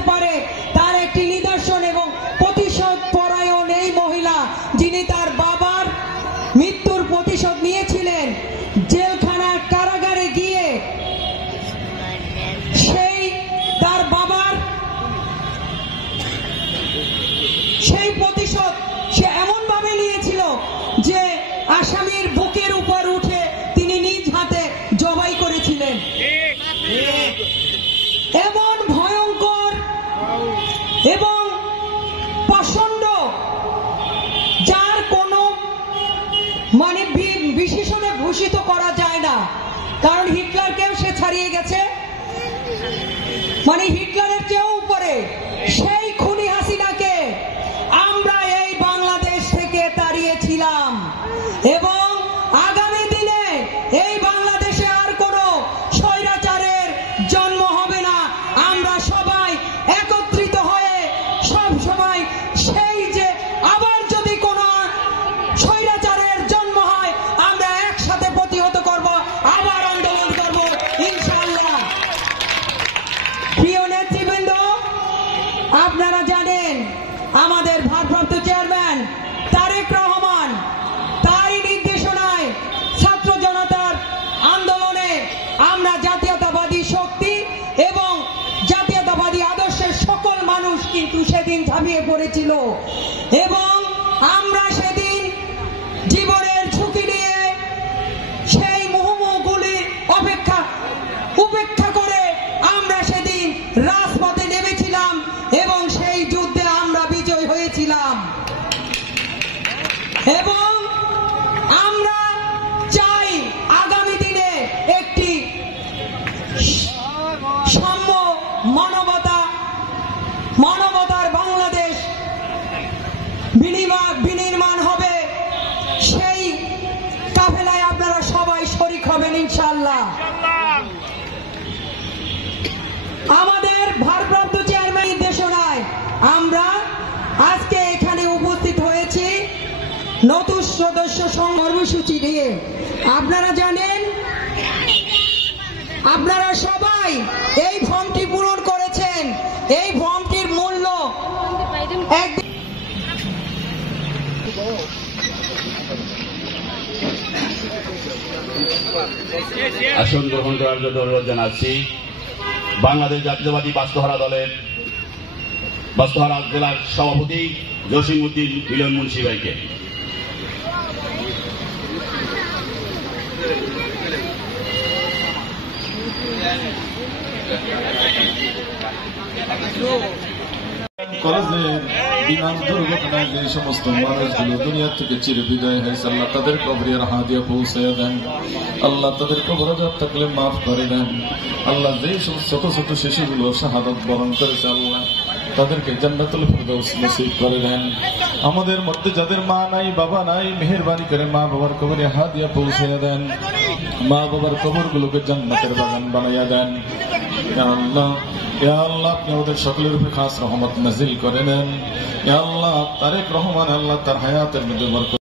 হতে পারে তার একটি নিদর্শন এবং প্রতিশোধ পরায়ণ এই মহিলা যিনি তার বাবার মৃত্যুর প্রতিশোধ নিয়েছিলেন জেলখানার কারাগারে গিয়ে সেই তার বাবার সেই প্রতিশোধ সে এমন ভাবে নিয়েছিল যে আসামির বুকের উপর উঠে তিনি নিজ হাতে জবাই করেছিলেন। এমন ভয়ঙ্কর এবং প্রচন্ড যার কোনো বিশেষণে ভূষিত করা যায় না, কারণ হিটলারকেও সে ছাড়িয়ে গেছে, হিটলারের চেয়েও উপরে সেই খুনি হাসিনাকে আমরা এই বাংলাদেশ থেকে তাড়িয়েছিলাম এবং আগামী দিনে এই বাংলাদেশে আর কোনো স্বৈরাচারের জন্ম হবে না। আমরা সবাই একত্রিত হয়ে সব সময় সেই যে আবার যদি কোনো স্বৈরাচারের জন্ম হয় আমরা একসাথে প্রতিহত করব, আবার আন্দোলন করব ইনশাআল্লাহ। প্রিয় নেতৃবৃন্দ, আপনারা জানেন আমাদের ভারপ্রাপ্ত চেয়ারম্যান তারেক রহমান তারই নির্দেশনায় ছাত্র জনতার আন্দোলনে আমরা জাতীয়তাবাদী শক্তি এবং জাতীয়তাবাদী আদর্শের সকল মানুষ কিন্তু সেদিন ঝাঁপিয়ে পড়েছিল এবং আমরা সেদিন জীবনের ঝুঁকি নিয়ে সেই মুহুর্মুহগুলি উপেক্ষা করে আমরা সেদিন রাজপথে নেমেছিলাম এবং সেই যুদ্ধে আমরা বিজয় হয়েছিলাম এবং আমরা চাই আগামী দিনে একটি সাম্য মানবতার বাংলাদেশ বিনির্মাণ হবে। সেই কাফেলায় আপনারা সবাই শরীক হবেন ইনশাআল্লাহ। আমাদের ভারপ্রাপ্ত চেয়ারম্যান নির্দেশনায় আমরা আজকে এখানে উপস্থিত হয়েছি নতুন সদস্য কর্মসূচি নিয়ে। আপনারা জানেন আপনারা সবাই এই ফর্মটি পূরণ করেছেন। এই ফর্মটির মূল্য আসন গ্রহণ করার জন্য অনুরোধ জানাচ্ছি বাংলাদেশ জাতীয়তাবাদী বাস্তহারা দলের বাস্তহারা জেলার সভাপতি জসিমউদ্দিন মিলন মুন্সি ভাইকে। কলেজের বিমান দুর্ঘটনায় যে সমস্ত মানুষগুলো দুনিয়া থেকে চিরবিদায় হয়েছে আল্লাহ তাদের কবরে হাদিয়া পৌঁছে দেন, আল্লাহ তাদের কবর আযাব থাকলে মাফ করে দেন। আল্লাহ যে ছোট ছোট শিশুগুলো শাহাদাত বরণ করেছে আল্লাহ তাদেরকে জান্নাতুল ফিরদাউস নসিব করে দেন। আমাদের মধ্যে যাদের মা নাই বাবা নাই মেহেরবানি করে মা বাবার কবরে হাদিয়া পৌঁছে দেন, মা বাবার কবরগুলোকে জান্নাতের বাগান বানাইয়া দেন। ইয়া আল্লাহ ইয়া আল্লাহ আপনি আমাদের সকলের উপর খাস রহমত নাজিল করে দেন। ইয়া আল্লাহ তারেক রহমান আল্লাহ তার হায়াতের মধ্যে বরকত